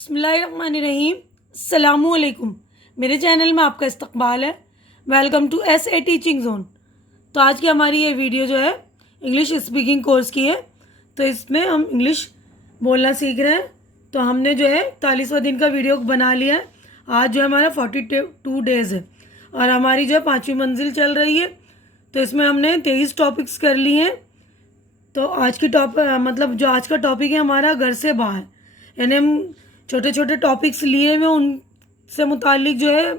बिस्मिल्लाहिर्रहमानिर्रहीम। अस्सलामुअलैकुम। मेरे चैनल में आपका इस्तकबाल है। Welcome to SA teaching zone. तो आज की हमारी ये वीडियो जो है इंग्लिश स्पीकिंग कोर्स की है। तो इसमें हम इंग्लिश बोलना सीख रहे हैं। तो हमने जो है 41वां दिन का वीडियो बना लिया है। आज जो है हमारा 42 डेज़ है और हमारी जो है 5वीं मंजिल चल रही है। तो इसमें हमने 23 टॉपिक्स कर लिए हैं। तो आज की जो आज का टॉपिक है हमारा घर से बाहर, यानी हम छोटे छोटे टॉपिक्स लिए हुए उनसे मुतालिक जो है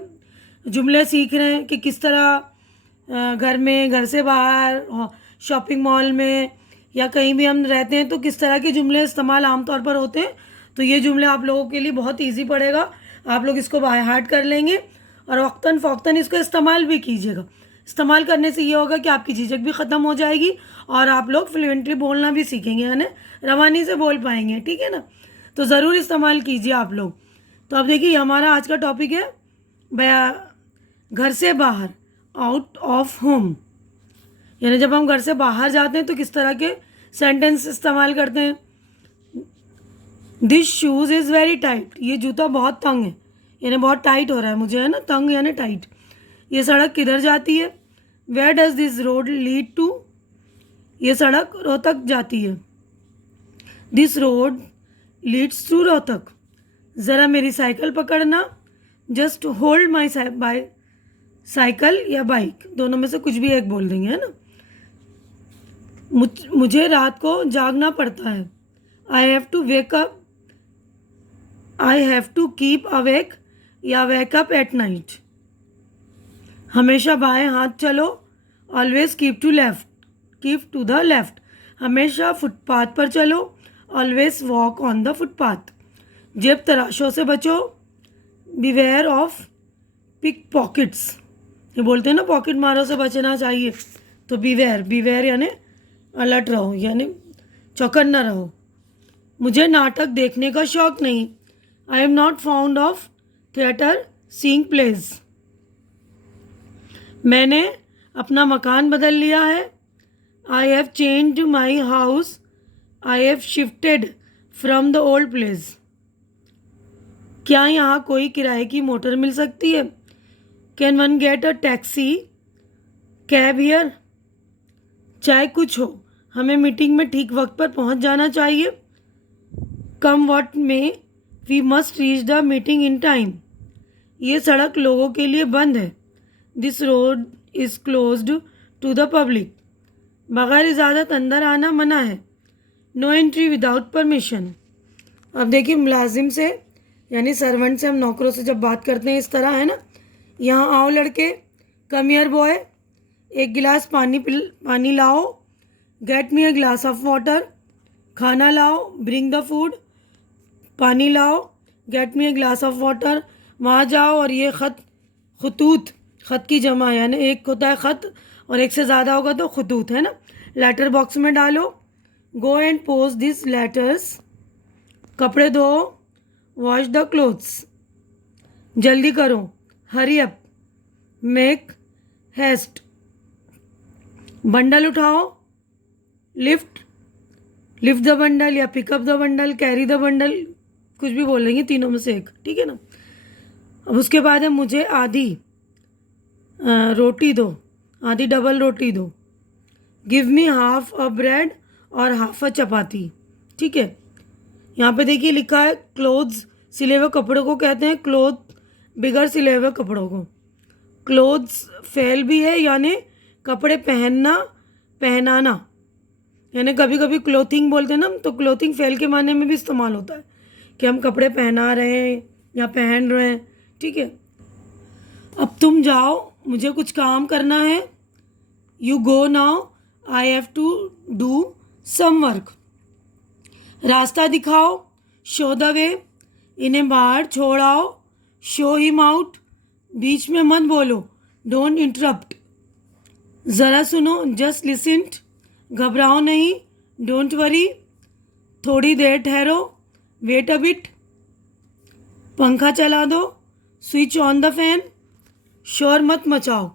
जुमले सीख रहे हैं कि किस तरह घर में, घर से बाहर, शॉपिंग मॉल में या कहीं भी हम रहते हैं तो किस तरह के जुमले इस्तेमाल आमतौर पर होते हैं। तो ये जुमले आप लोगों के लिए बहुत इजी पड़ेगा। आप लोग इसको बाय हार्ट कर लेंगे और वक्तन फ़ौक्तन इसको इस्तेमाल भी कीजिएगा। इस्तेमाल करने से ये होगा कि आपकी झिझक भी ख़त्म हो जाएगी और आप लोग फ्लुएंटली बोलना भी सीखेंगे, यानी रवानी से बोल पाएंगे। ठीक है ना? तो ज़रूर इस्तेमाल कीजिए आप लोग। तो अब देखिए हमारा आज का टॉपिक है घर से बाहर, आउट ऑफ होम। यानी जब हम घर से बाहर जाते हैं तो किस तरह के सेंटेंस इस्तेमाल करते हैं। This shoes is very tight. ये जूता बहुत तंग है, यानी बहुत टाइट हो रहा है मुझे, है ना? तंग यानी टाइट। ये सड़क किधर जाती है? Where does this road lead to? ये सड़क रोहतक जाती है। This road leads to Rohtak. ज़रा मेरी साइकिल पकड़ना। जस्ट होल्ड माई साइकिल या बाइक, दोनों में से कुछ भी एक बोल देंगे, है ना? मुझे रात को जागना पड़ता है। I have to keep awake या वेक अप एट नाइट। हमेशा बाएं हाथ चलो। Always keep to the left. हमेशा फुटपाथ पर चलो। Always walk on the footpath. जेब तराशों से बचो। Beware of pickpockets. ये बोलते हैं ना पॉकेट मारों से बचना चाहिए। तो बिवेयर यानी अलर्ट रहो, यानी चौकन्ना रहो। मुझे नाटक देखने का शौक नहीं। I am not found of theatre seeing plays. मैंने अपना मकान बदल लिया है। I have changed my house. I have shifted from the old place. क्या यहाँ कोई किराए की मोटर मिल सकती है? Can one get a taxi cab here? चाहे कुछ हो, हमें मीटिंग में ठीक वक्त पर पहुँच जाना चाहिए। Come what may, we must reach the meeting in time. ये सड़क लोगों के लिए बंद है। This road is closed to the public. बगैर इजाज़त अंदर आना मना है। No entry without permission. अब देखिए मुलाजिम से यानी सर्वेंट से, हम नौकरों से जब बात करते हैं इस तरह, है ना? यहाँ आओ लड़के। Come here boy. एक गिलास पानी लाओ। Get me a glass of water. खाना लाओ। Bring the food. पानी लाओ। Get me a glass of water. वहाँ जाओ और ये खतूत, ख़त की जमा, यानी एक होता है ख़त और एक से ज़्यादा होगा तो खतूत, है ना? लेटर बॉक्स में डालो। Go and post this letters. कपड़े धो। Wash the clothes. जल्दी करो। Hurry up. Make haste. Bundle उठाओ। लिफ्ट द बंडल या pick up the bundle, carry the bundle, कुछ भी बोलेंगे, तीनों में से एक। ठीक है ना? अब उसके बाद है मुझे आधी रोटी दो, आधी डबल रोटी दो। Give me half a bread और हाफ अ चपाती। ठीक है? यहाँ पे देखिए लिखा है क्लोथ्स, सिले हुए कपड़ों को कहते हैं क्लोथ, बिगर सिले हुए कपड़ों को। क्लोथ्स फेल भी है, यानी कपड़े पहनना, पहनाना। यानी कभी कभी क्लोथिंग बोलते हैं ना, तो क्लोथिंग फेल के माने में भी इस्तेमाल होता है कि हम कपड़े पहना रहे हैं या पहन रहे हैं। ठीक है? अब तुम जाओ, मुझे कुछ काम करना है। You go now, I have to do some work. रास्ता दिखाओ। Show the way. इन्हें बाहर छोड़ आओ। Show him out. बीच में मत बोलो। Don't interrupt. ज़रा सुनो। Just listen. घबराओ नहीं। Don't worry. थोड़ी देर ठहरो। Wait a bit. पंखा चला दो। Switch on the fan. शोर मत मचाओ।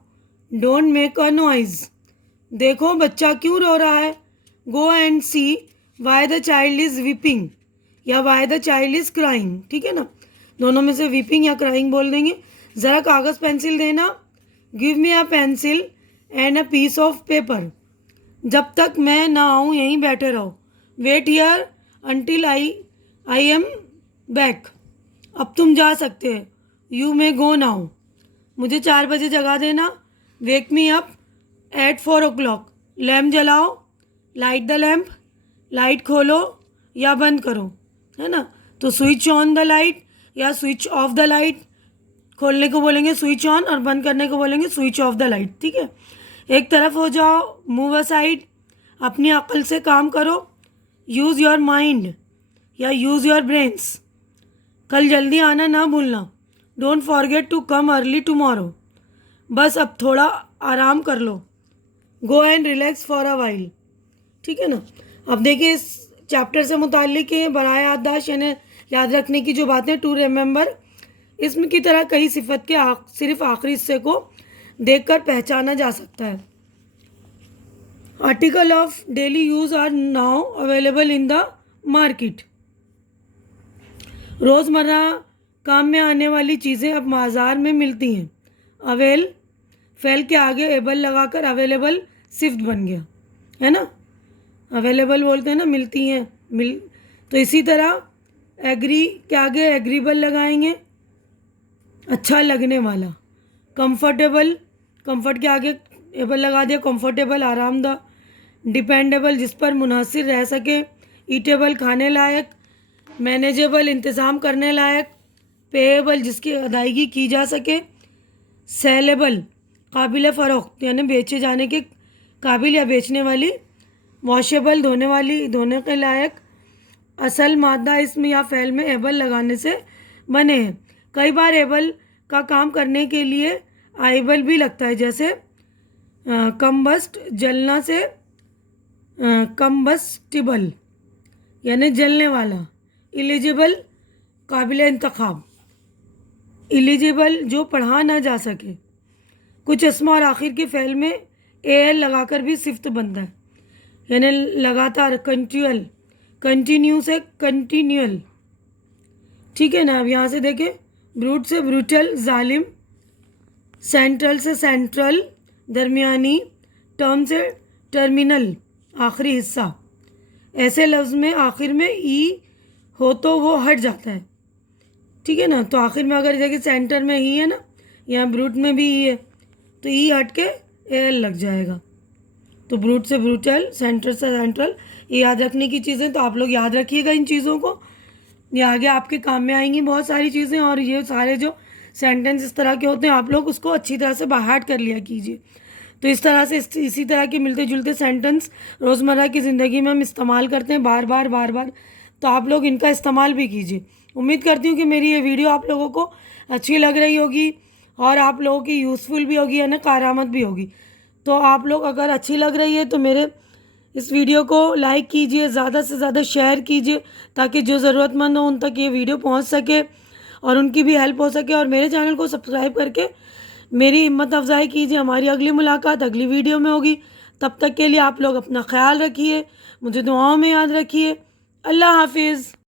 Don't make a noise. देखो बच्चा क्यों रो रहा है। Go and see why the child is weeping. या why the child is crying, ठीक है ना, दोनों में से वीपिंग या क्राइंग बोल देंगे। ज़रा कागज़ पेंसिल देना, give me a pencil and a piece of paper, जब तक मैं ना आऊँ यहीं बैठे रहो, wait here until I am back, अब तुम जा सकते हैं, यू मे गो नाउ, मुझे 4 बजे जगा देना, wake me up at 4 o'clock, lamp जलाओ, लाइट द लैम्प, लाइट खोलो या बंद करो, है ना, तो स्विच ऑन द लाइट या स्विच ऑफ द लाइट, खोलने को बोलेंगे स्विच ऑन और बंद करने को बोलेंगे स्विच ऑफ द लाइट, ठीक है। एक तरफ हो जाओ, मूव असाइड, अपनी अक्ल से काम करो, यूज़ योर माइंड या यूज़ योर ब्रेन्स, कल जल्दी आना ना भूलना, don't forget to come early tomorrow, बस अब थोड़ा आराम कर लो, go and relax for a while, ठीक है ना। अब देखिए इस चैप्टर से मुताल्लिक है बराए याददाश्त यानी याद रखने की जो बातें, टू रिमेंबर, इसमें की तरह कई सिफत के सिर्फ आखिरी हिस्से को देखकर पहचाना जा सकता है। Article of daily use are now available in the market, रोज़मर्रा काम में आने वाली चीज़ें अब बाज़ार में मिलती हैं। अवेल फेल के आगे एबल लगाकर अवेलेबल सिफ्ट बन गया, है ना, अवेलेबल बोलते हैं ना, मिलती हैं, तो इसी तरह एग्री के आगे एग्रीबल लगाएंगे, अच्छा लगने वाला, कंफर्टेबल, कंफर्ट के आगे एबल लगा दिया, कंफर्टेबल आरामदा, डिपेंडेबल जिस पर मुनासिर रह सके, ईटेबल खाने लायक, मैनेजेबल इंतज़ाम करने लायक, पेएबल जिसकी अदायगी की जा सके, सेलेबल काबिल फ़रोख्त यानी बेचे जाने के काबिल या बेचने वाली, वॉशेबल धोने वाली, धोने के लायक, असल मादा इसम या फ़ेल में एबल लगाने से बने हैं। कई बार एबल का काम करने के लिए आइबल भी लगता है, जैसे कम्बस्ट जलना से कम्बस्टिबल यानी जलने वाला, एलिजिबल काबिल इंतखाब, एलिजिबल जो पढ़ा ना जा सके, कुछ इसम और आखिर के फ़ेल में एल लगाकर भी सिफ्त बनता है यानी लगातार, कंटिन्यूअल, कंटिन्यू से कंटिन्यूअल, ठीक है ना। अब यहाँ से देखें, ब्रूट से ब्रूटल जालिम, सेंट्रल से सेंट्रल दरमियानी, टर्म से टर्मिनल आखिरी हिस्सा, ऐसे लफ्ज़ में आखिर में ई हो तो वो हट जाता है, ठीक है ना, तो आखिर में अगर देखिए सेंटर में ई है ना, यहाँ ब्रूट में भी ई है तो ई हट के एल लग जाएगा, तो ब्रूट से ब्रूटल, सेंटर से सेंट्रल, ये याद रखने की चीज़ें, तो आप लोग याद रखिएगा इन चीज़ों को, ये आगे आपके काम में आएंगी बहुत सारी चीज़ें, और ये सारे जो सेंटेंस इस तरह के होते हैं आप लोग उसको अच्छी तरह से बाहर कर लिया कीजिए। तो इस तरह से इसी तरह के मिलते जुलते सेंटेंस रोज़मर्रा की ज़िंदगी में हम इस्तेमाल करते हैं बार बार, तो आप लोग इनका इस्तेमाल भी कीजिए। उम्मीद करती हूँ कि मेरी ये वीडियो आप लोगों को अच्छी लग रही होगी और आप लोगों की यूज़फुल भी होगी, यानी कारामद भी होगी। तो आप लोग अगर अच्छी लग रही है तो मेरे इस वीडियो को लाइक कीजिए, ज़्यादा से ज़्यादा शेयर कीजिए, ताकि जो ज़रूरतमंद हो उन तक ये वीडियो पहुंच सके और उनकी भी हेल्प हो सके, और मेरे चैनल को सब्सक्राइब करके मेरी हिम्मत अफजाई कीजिए। हमारी अगली मुलाकात अगली वीडियो में होगी, तब तक के लिए आप लोग अपना ख्याल रखिए, मुझे दुआओं में याद रखिए। अल्लाह हाफिज़।